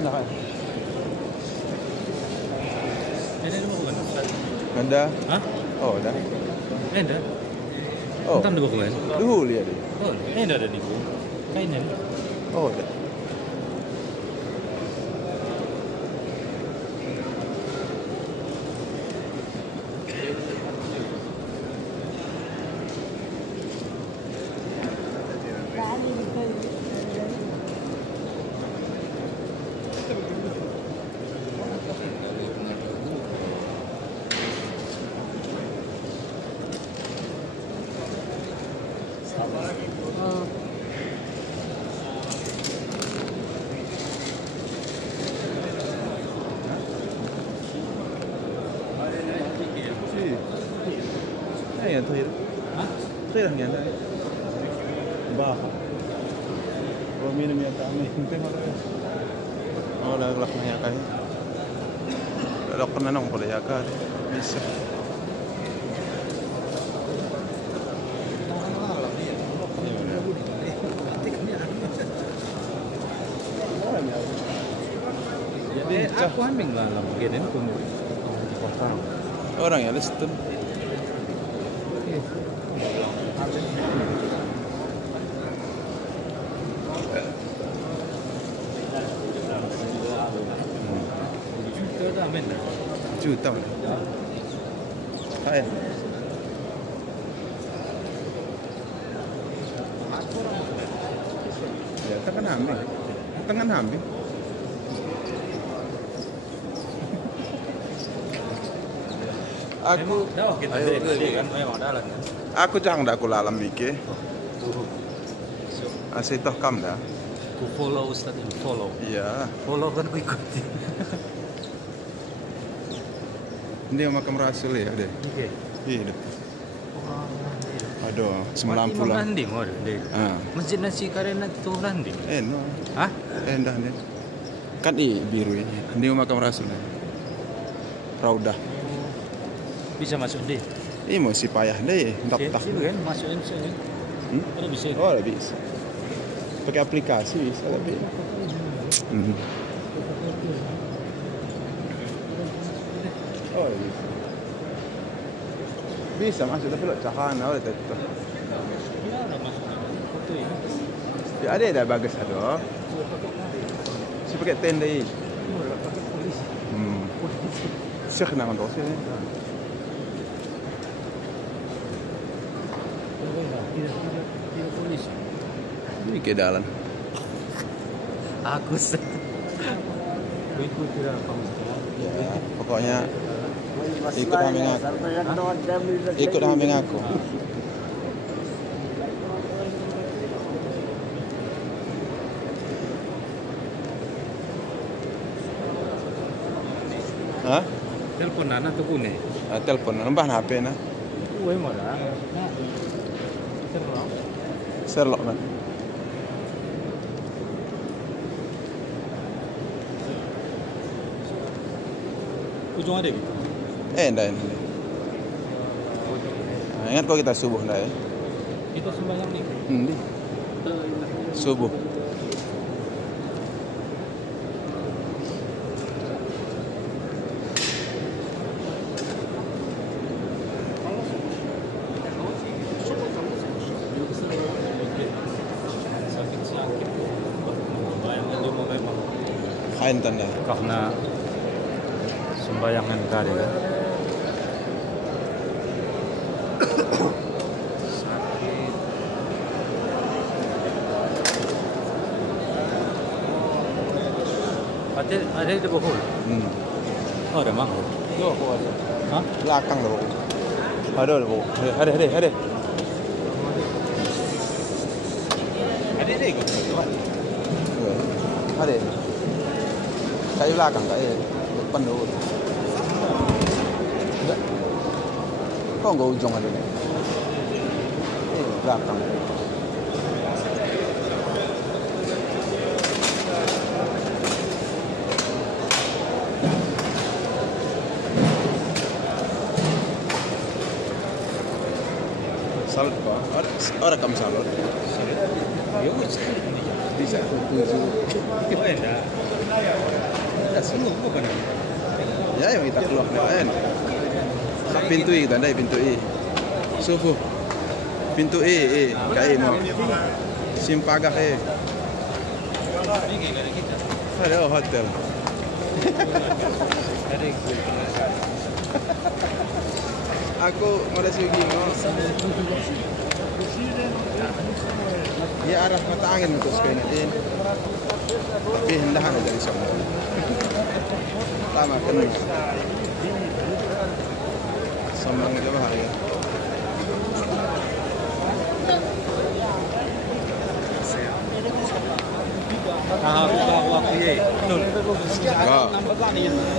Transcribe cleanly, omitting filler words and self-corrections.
Mana kan? Ini mau bukan? Ada. Hah? Oh, ada. Ada. Oh. Entar dulu kan? Dulu lihat deh. Oh, ini ada nih bu. Kayaknya. Oh, ada. Yang terakhir. Hah? Terakhir yang ada. Bah. Kalau minum yang kami, oh, dah kelak nanya kami. Kalau kena nong boleh jaga, bisa. Jadi aku ambil lah begini pun. Orang ya listen. Kita ambil. Juta mana? Hai. Ya, tangan ambil. Tangan ambil. Aku dah kita tadi kan memang dah lah. Aku jangan dah aku lalam mikir. Asyik toh kam dah. Ku follow Ustaz ini follow. Iya. Follow kan ku ikuti. Ini yang makam Rasul ya deh. Oke. Iya. Aduh, 90 lah. Landing oh deh. Masjid Nasi Karena itu landing. No. Hah? Dah nih. Kan biru ini. Ini makam Rasul. Raudah. Bisa masuk deh. Ini masih payah deh. Daftar. Sih kan masukin sini. Ada bisa. Oh, ada bisa. Pakai aplikasi bisa lebih. Oh, bisa. Bisa masuk tapi lo cahana oleh itu. Ya, ada masuk. Foto ini. Ya ada bagus ada. Si pakai tenda ini. Syekh nak untuk sini. Tidak polisi. Ini ke dalam. Aku ikuti apa Ya, pokoknya ikut hamil aku. Ikut hamil aku. Hah? Telepon anak tu pun Telepon, nambah HP na. Uwe mau dah. Serlok kan. Ujung ada gitu. Dah ini. Ingat kok kita subuh dah ya. Kita sembahyang nih. Di. Subuh. Kain tanda. Karena sembayangan tadi kan. Sakit. Ada di bawah. Oh, ada mang. Yo, aku ada. Hah? Belakang dah bawah. Ada bawah. Ada. Ada ikut. Ada. Kayu belakang tak ya? Depan dulu. Enggak. Kok enggak ujung ada ni? Belakang. Salut pak. Ada kam salut. Ya, bisa 7. Oh enggak. Enggak sungguh apa namanya? Ya yang kita keluar kan. Pintu I tandai pintu I. Sufu. Pintu E kai mo. Simpagak E. Ada hotel. Aku mau sugi mo. Ya arah mata angin untuk sekalian. Tapi hendahan dari sana. Tama kan. Sambang itu bahaya. Ah, aku ya. Nol. Wah.